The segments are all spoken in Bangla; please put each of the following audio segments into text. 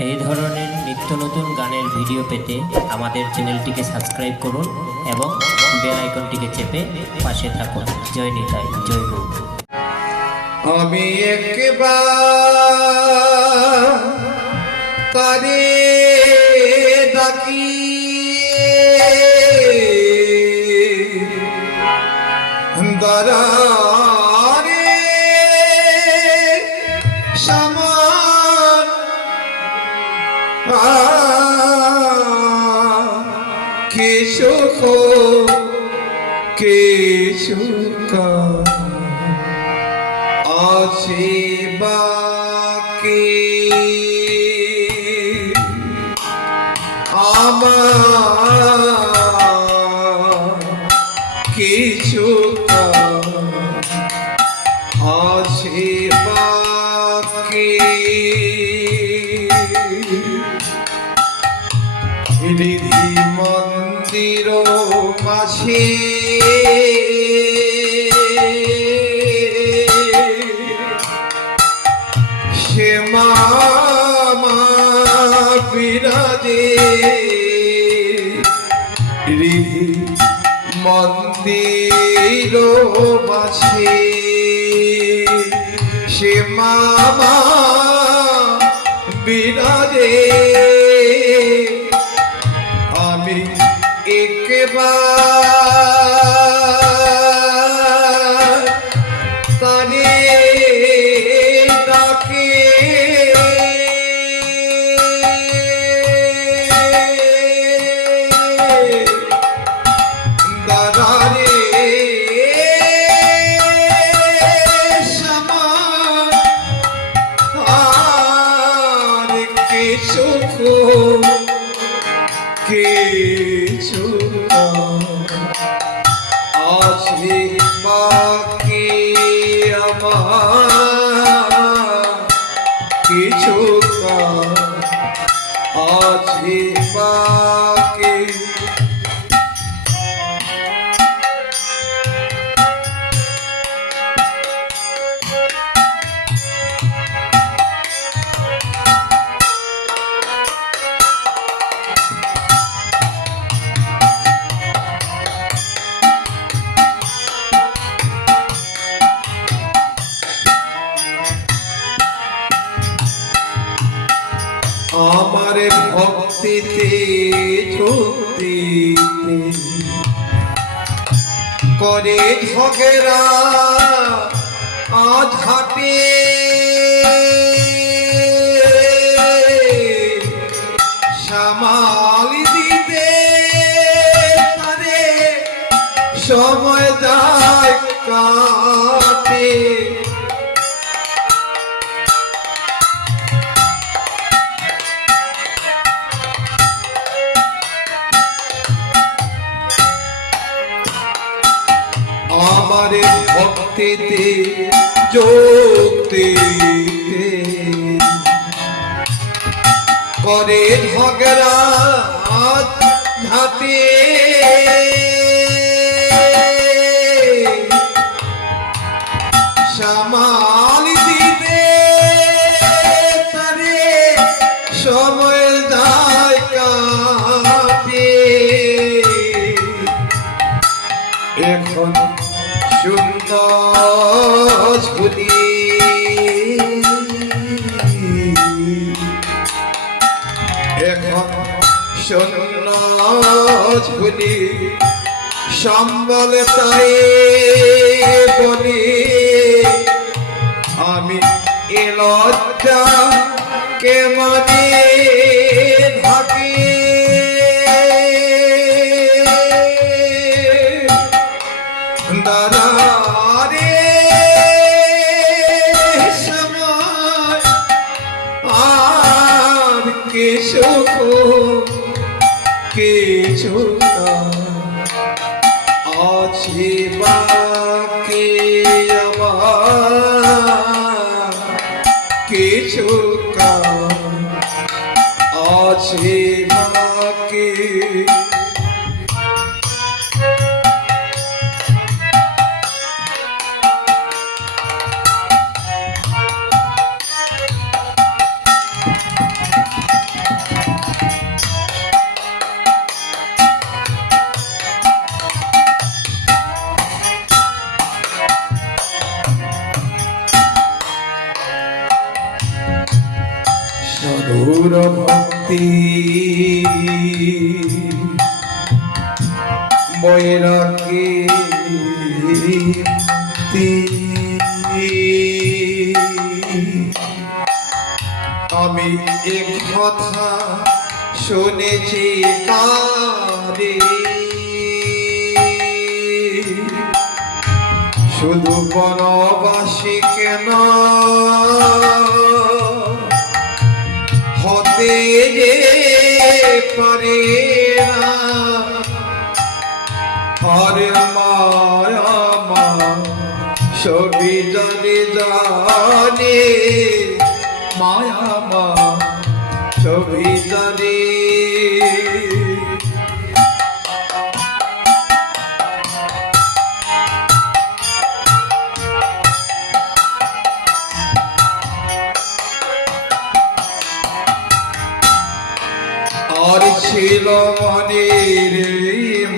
এই ধরনের নিত্য নতুন গানের ভিডিও পেতে আমাদের চ্যানেলটিকে সাবস্ক্রাইব করুন এবং বেল আইকনটিকে চেপে পাশে থাকুন। জয় নিতাই, জয় গুরু আমি একবার তারে ডাকি দাঁড়ারে কে সুখ কে সুখ আছে বাকি আমার কিছু আছে বাকি হৃদি মন্দির মাঝে মামা বিরাজে মন্দির সে মামা বিরাজে কিছু করে ঝগড়া ভক্তিতে যুক্তিতে করে ঝগড়া ঘাটে সুন্দর ঝুলি এখন সুন্দর ঝুলি সম্বল তাই বলি। আমি এ লজ্জা কে মানে থাকি দাদারে কিছু আছে বাকি আমার। কিছু আছে মধুর ভক্তি বৈরাগী আমি এ কথা শুনেছি কারে শুধু বনবাসী কেন? পারে হরে মা সবই জানে জানে। মায়া ছিল মনের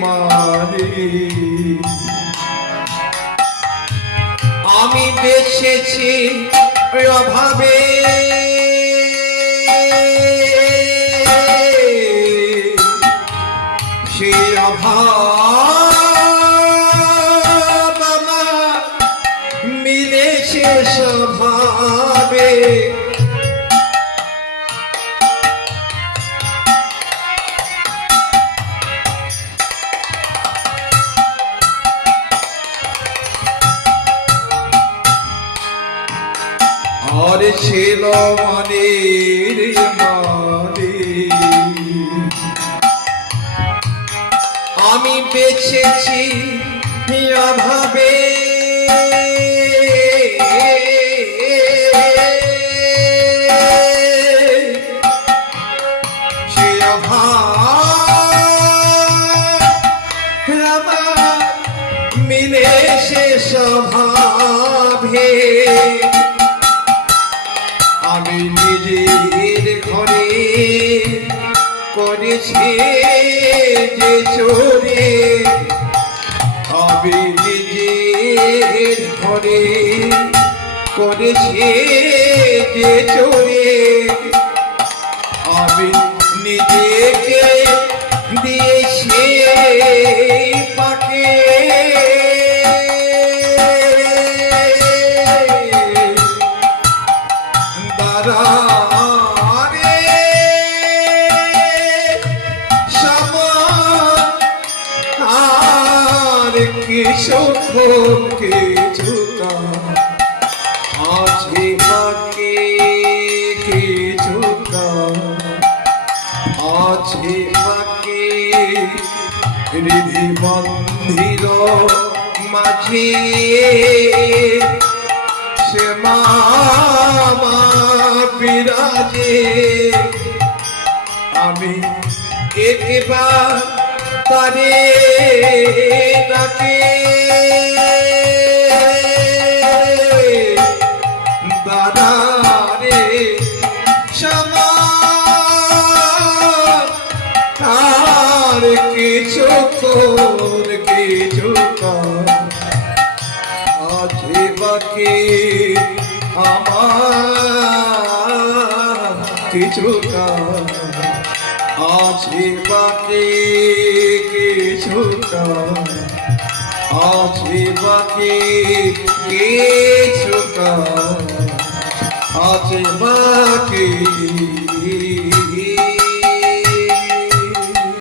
মানে। আমি বেছেছি অভাবে সে অভাব মিলেছে স্বভাবে মনের মানে আমি বেছেছি অভাবে সে যে চোরে আমি নিজের ঘরে করেছি যে চোরে আমি কিছু আছে বাকি কিছু আছে বাকি হৃদি মন্দির মাঝে সে মামা বিরাজে আমি একবার তারে ডাকে কিছু কাজ আছে বাকি কিছু কাজ আছে বাকি কিছু কাজ আছে বাকি